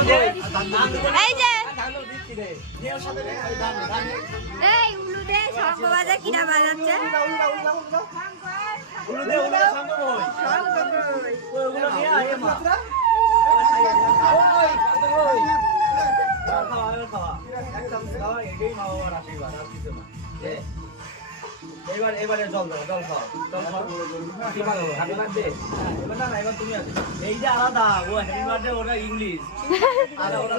এই যে এই উলু দে শঙ্খ বাজে কিনা বাজাচ্ছে উলু দে শঙ্খ বই ওগুলো নিয়ে আয় মা ওই খাওয়া একদম খাওয়া এটাই মা বাবার আশীর্বাদ আর কিছু না এবারে জল খাও কি ভালো হ্যাপি বার্থডে এবার না এবার তুমি আছো এই যে আলাদা ও হ্যাপি বার্থডে ওটা ইংলিশ আর ওটা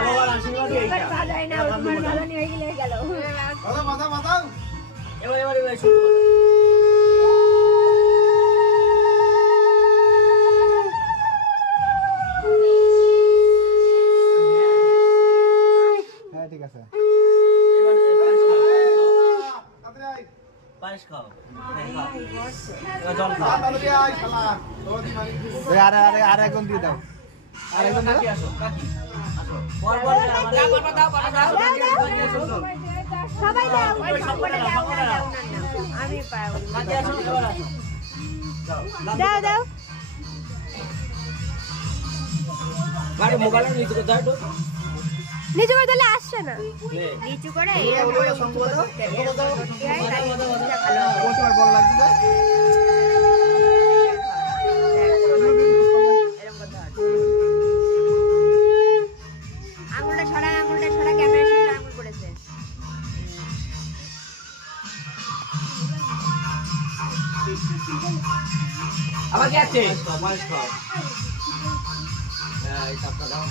বাবার আশীর্বাদ এইটা সাজাই না তোমার ভালো নিয়ে গেল মাথা এবার শুরু করো হ্যাঁ ঠিক আছে পায়েস খাও জল খাও আর একজন দিয়ে দাও আরেকজন কাকি আসো কাকি আসো পর সবাই দাও সবাই দাও আমি পাই কাকি আসো এবার আসো দাও দাও গাড়ি মোবাইল নিচে করে দাও তো নিচু করে দিলে আসছে না নে নিচু করে প্রচুর বল লাগছে আঙুলটা ছড়া ক্যামেরার সামনে আঙুল পড়েছে আবার কি আছে পায়েস খাও হ্যাঁ এই কাপটা দাও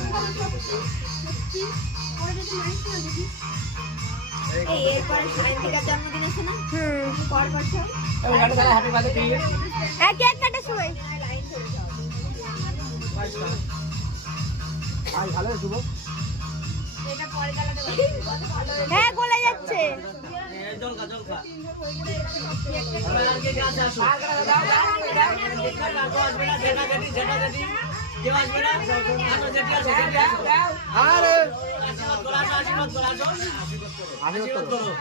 এই এরপরে সায়ন্তিকার জন্মদিন আছে না পর বছর এবার গাড়ি চালা হ্যাপি বার্থডে ঠিক হ্যাঁ কেক কাটার সময় পায়েস খাও আজ ভালো শুভ হ্যাঁ গলে যাচ্ছে জল খা এবার আর কে কাছে আসো কেউ আসবে না আসো যেটি আসো আরে আশীর্বাদ করো আসো আশীর্বাদ করো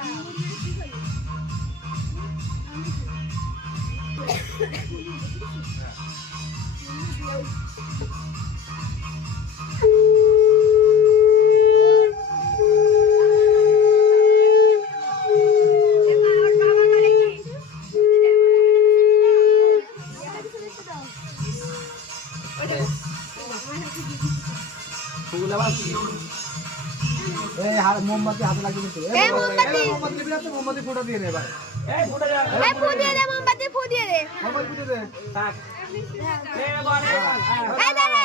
এই মোমবাতি হাতে লাগিয়ে দিতে এই মোমবাতি মোমবাতি ফোটা দিয়ে নে এবার এই ফুটে যা এই ফু দিয়ে দে মোমবাতি ফু দিয়ে দে মোমবাতি ফুটে দে থাক এই বড় এই দাঁড়া